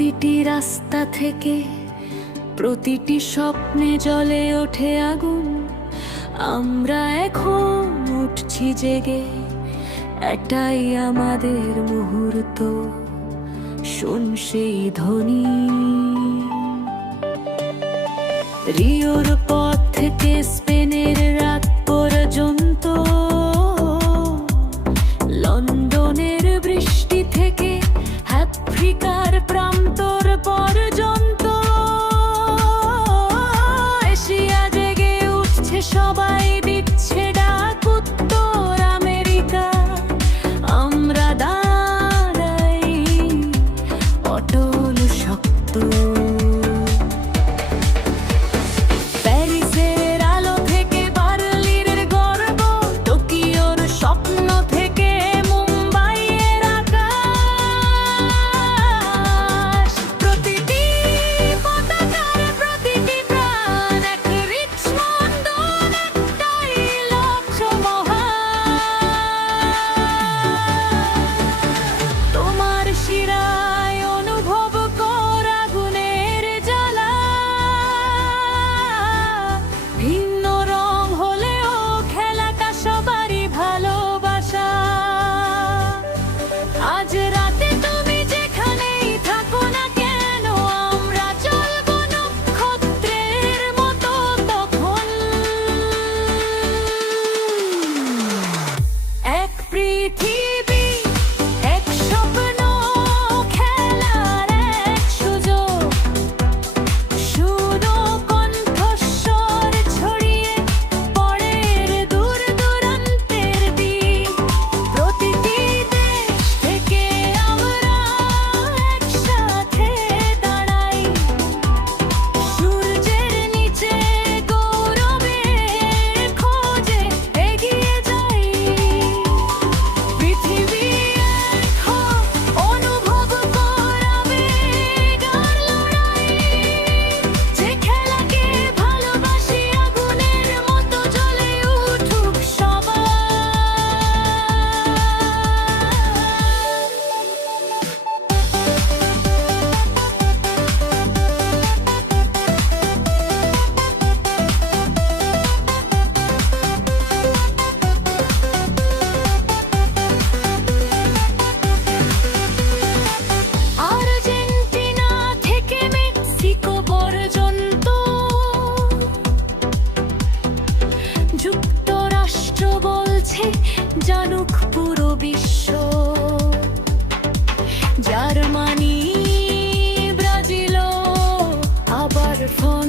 প্রতিটি রাস্তা থেকে প্রতিটি স্বপ্নে জ্বলে ওঠে আগুন। আমরা এখন উঠছি জেগে, এটাই আমাদের মুহূর্ত। শোন সেই ধ্বনি, রিওর পথ থেকে স্পেনের রাত পর্যন্ত, লন্ডনের বৃষ্টি থেকে আফ্রিকার প্রান্তর পর্যন্ত। এশিয়া জেগে উঠছে, সবাই দিচ্ছে ডাক উত্তর আমেরিকা। আমরা দাঁড়াই অটল শক্ত। প্যারিসের আলো থেকে বার্লিনের গর্ব, টোকিওর স্বপ্ন থেকে মুম্বাইয়ের আকাশ। প্রতিটি পতাকার প্রতিটি প্রাণ এক রিচমন্ড, একটাই লক্ষ্য মহান। তোমার শিরায় অনুভব কর আগুনের জ্বালা। ভিন্ন রং হলেও খেলাটা সবারই ভালোবাসা। আজ রাতে তুমি যেখানেই থাকো না কেন, আমরা চলবো নক্ষত্রের মতো তখন। এক পৃথিবী, এক স্বপ্ন, খেলার এক সুযোগ। শুনো কণ্ঠস্বর ছড়িয়ে পরের দূর দূরান্তের দিক। প্রতিটি দেশ থেকে আমরা একসাথে দাঁড়াই, সূর্যের নিচে গৌরবের খোঁজে এগিয়ে যাই। পৃথিবী এক হোক, অনুভব কর আবেগ আর লড়াই। যে খেলাকে ভালোবাসি, আগুনের মতো জ্বলে উঠুক সবাই। আর্জেন্টিনা থেকে মেক্সিকো পর্যন্ত, যুক্তরাষ্ট্র বলছে জানুক পুরো বিশ্ব। জার্মানি, ব্রাজিলও আবার ফোন